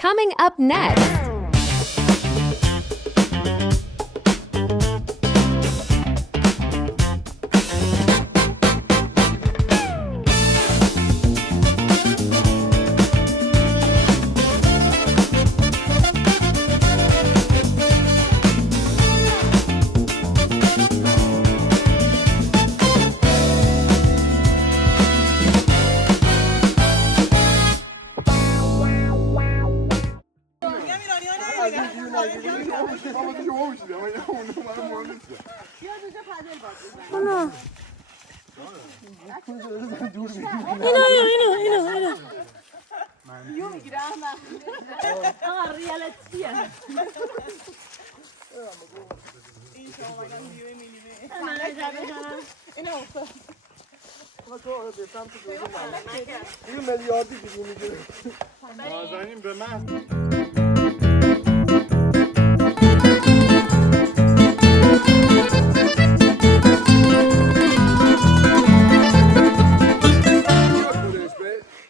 Coming up next. اینو یو میگیره احمد آقا ریالتیه این شما اینا میوه میلیمه من اینو افتاد تو به سمت این میلیاردی دیگه میگه نازنین به من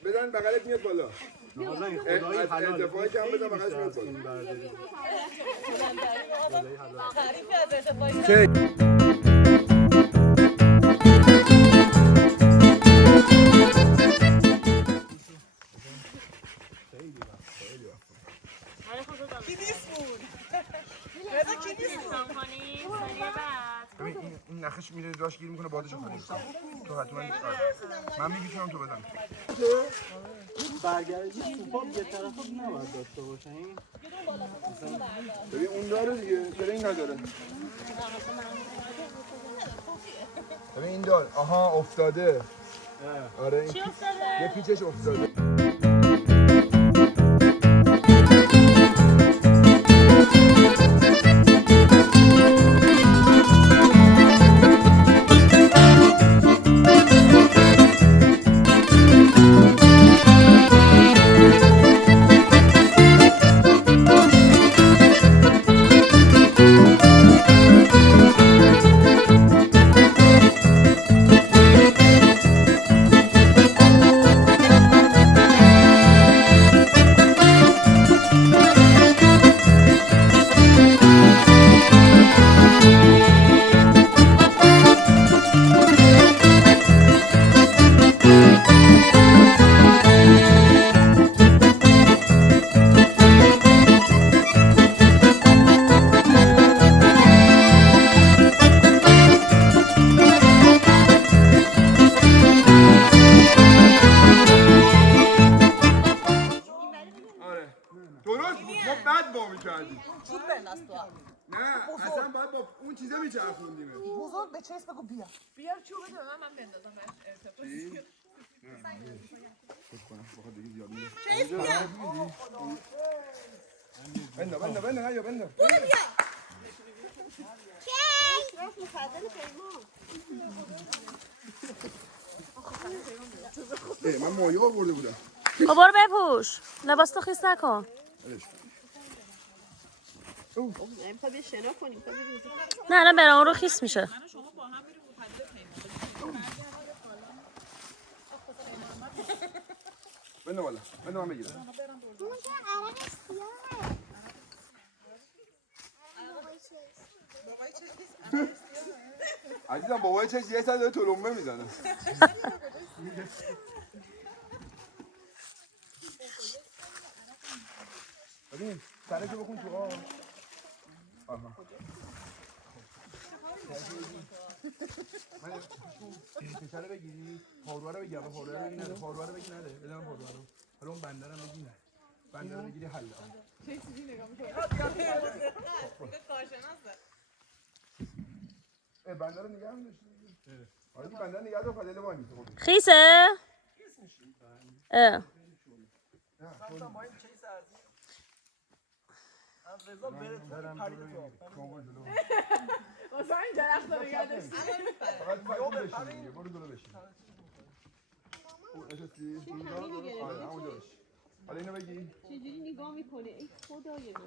بدن بغلت میاد بالا از ارتفاعی که هم بدن بغلش میاد بالا این نخش میره داشت گیر میکنه بادش خودش تو حتما من میگم تو بدم برگردی توپا یه طرف نباید داشته باشه این ببین اون داره دیگه چرا این نداره ببین این دار آها افتاده آره این یه پیچش افتاده اون چیزا میچرخوندیمه بزرگ به چیز بگو بیا چوب بده من بندازم چیز بیا بنده یا بنده برو بیا من مایه آورده بودم خب برو بپوش لباس تو خیس نکن نه الان برام رو خیس میشه بنده والا بنده من بگیرم عزیزم بابای چش یه سر داره تلمبه میزنه ببین سرشو بکن تو آها من کشره بگیری پاروها رو بگیرم پاروها رو بگی نده بدم پاروها رو حالا اون بنده رو بگی نه بنده رو بگیری حل چه چیزی نگاه میکنه کارشناسه بنده رو نگه هم داشتی آره بنده رو نگه دار پدل وانی خیسه؟ رضا بره تو پرید تو واسه این درخت رو نگه داشتی فقط بشین دیگه برو جلو بشین اون نشستی؟ آره همونجا بشین حالا اینو بگی چجوری نگاه میکنه ای خدای من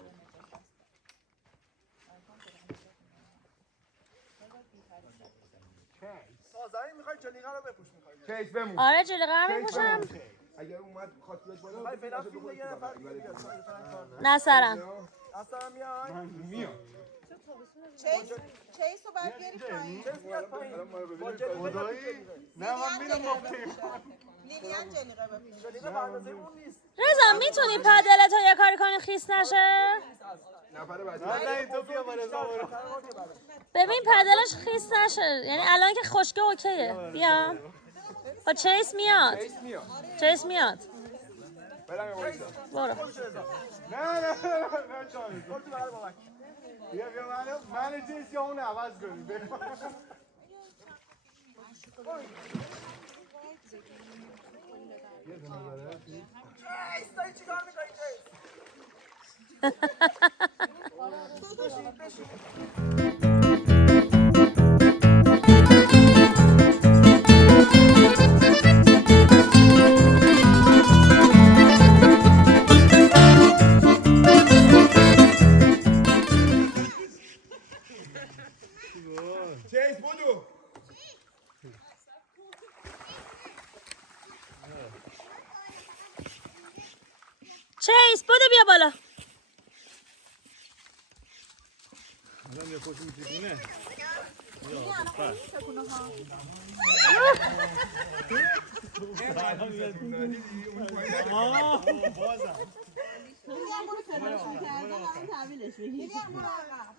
سازنی میخوای جلیقه رو بپوش میخوای کیس بمون آره جلیقه رو میپوشم اگر اومد خاص بیاد بالا ولی فعلا فیلم یه نفر دیگه بیاد. نه سرم. اصلا میای. میاد چیز رو باید بیاری پایین. چیز میاد پایین. خدایی نه من میرم با لیلیان جلیقه بپیش. جلیقه به اندازه اون نیست. رضا میتونی پدلتو یه کاری کنی خیس نشه؟ نفر بعدی نه تو بیا بالا زاور. ببین پدلش خیس نشه، یعنی الان که خشکه اوکیه. بیا با چیس میاد. چیس میاد. برم یه وایسا برو. نه چالش. خودت بغل بابک. بیا من چیز یا اون عوض کنیم. چیز چیکار می‌کنی چیز؟ چیز بودو چیس بودو بیا بالا. الان یه خوش می‌کنه.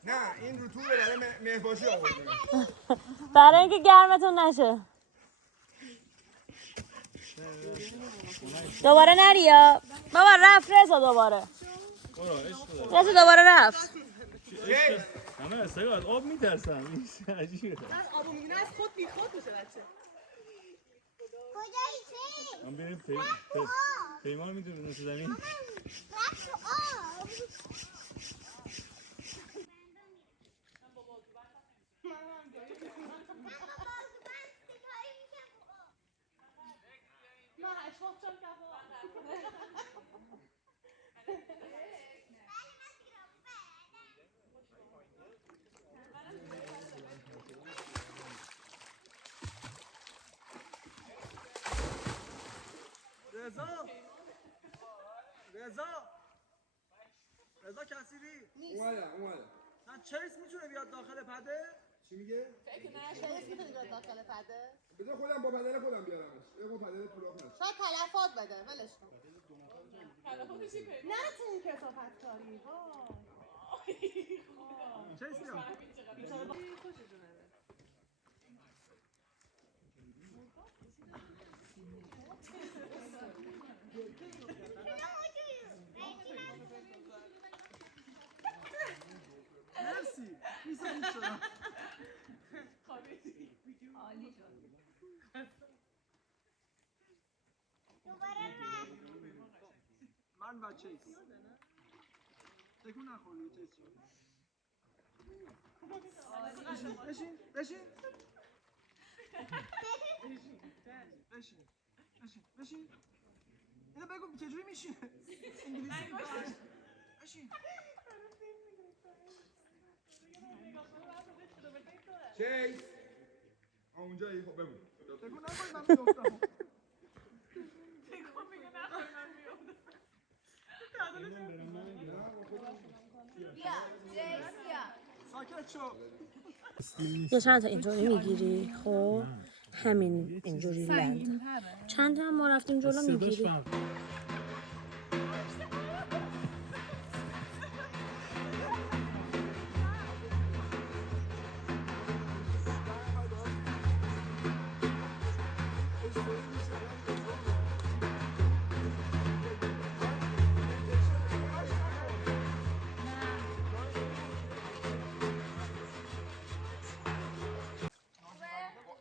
نه این رو طول برای مهباشی آوردیم برای اینکه گرمتون نشه. دوباره نریا. بابا رفت رضا دوباره. رضا دوباره رفت. همه سگاد آب میترسن. این عجیبه. آبو میبینه از خود بی خود میشه بچه. من بریم پیمان میدونیم نسو زمین. رضا کسیری اومدم نه چیس میتونه بیاد داخل پده؟ چی میگه؟ چیز میتونی بیاد داخل پده؟ بذار خودم با بدن خودم بیارمش با بدن پلاک نست شاید تلفات بده ولش کن. نه تو اون کسافت کاری. چیس بیاد مرسی میسازی شما من و چیس تکون نخوری چیس بشین بشین بشین اینو بگو چجوری میشینه انگلیسی بشین چیز اونجایی خب بمون تکون نخوری من میافتم ساکت شو یه چند تا اینجوری میگیری خب همین اینجوری لند چند تا هم ما رفتیم جلو میگیری.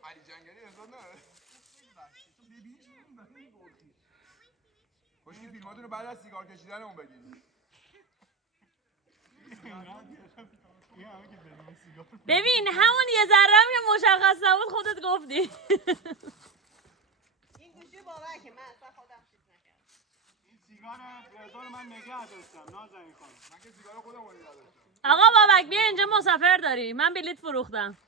علی جنگلی حساب نه خوشی فیلماتون رو بعد از سیگار کشیدن اون بگیرید ببین همون یه ذره هم که مشخص نبود خودت گفتی. این گوشی بابکه من اصلا خودم چیز نکردم. این سیگار رضا رو من نگه داشتم نازنین خانم من که سیگار خودم رو نگه داشتم آقا بابک بیا اینجا مسافر داری من بلیط فروختم.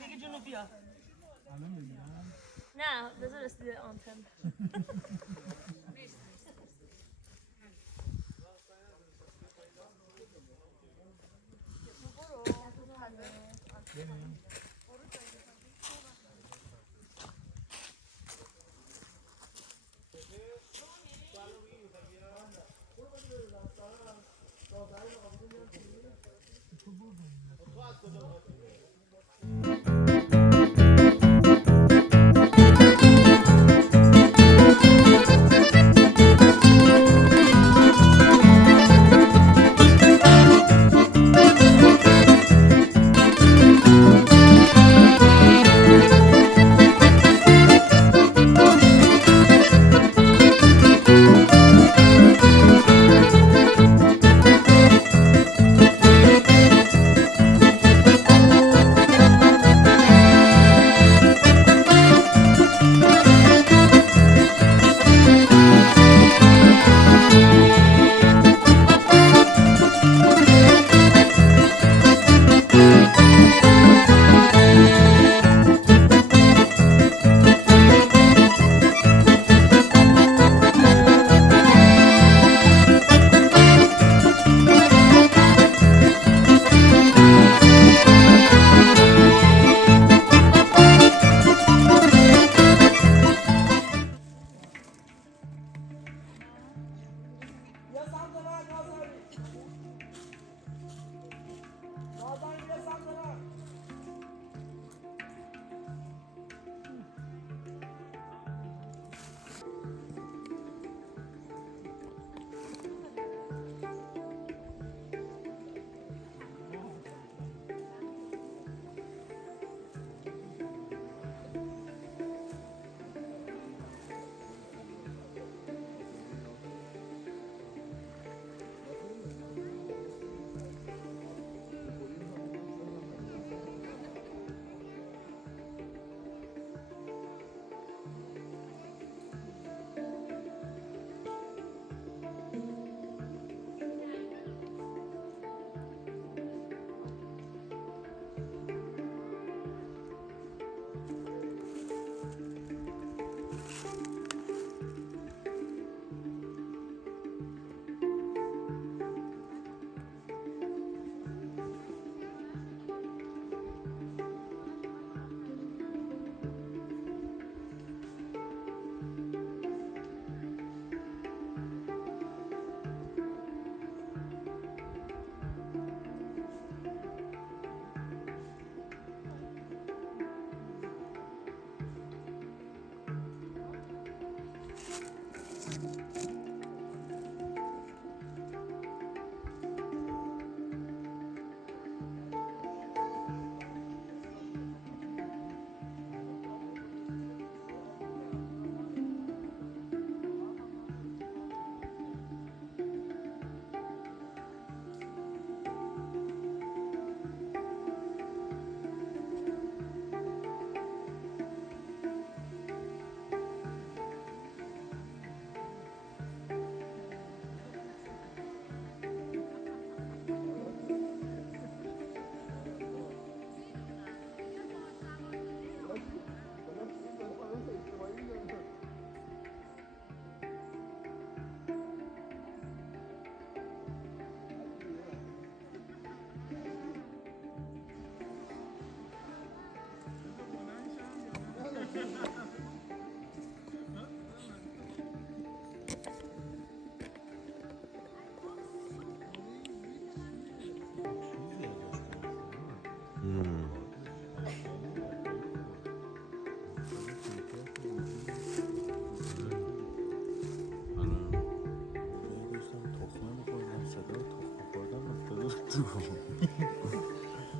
بگی جنوب بیا نه بذار رسیده آنتن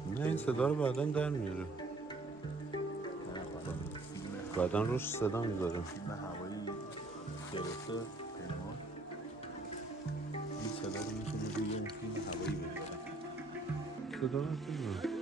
نه این صدا رو بعداً در میاره. بعدا روش صدا میذاره. فیلم هوایی گرفته پیمان این صدا رو میتونه روی این فیلم هوایی بذاره. صدا نکنه.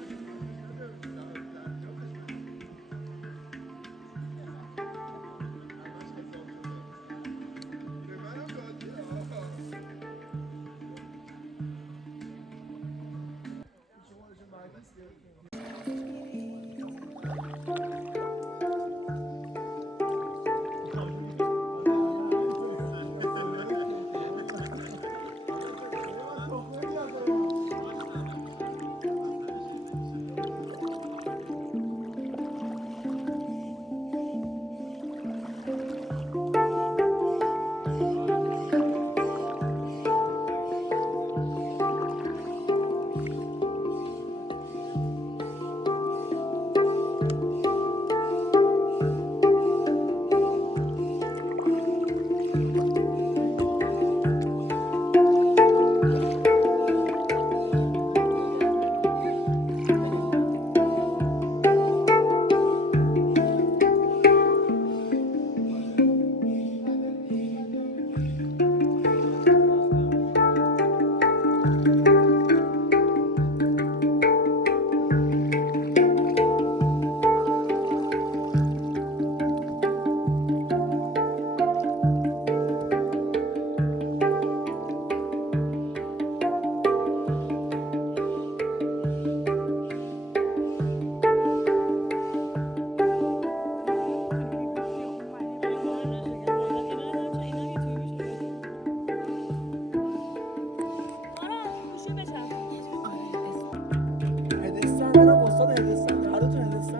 هدستان دارم استاد هدستان هر دو تا هدستان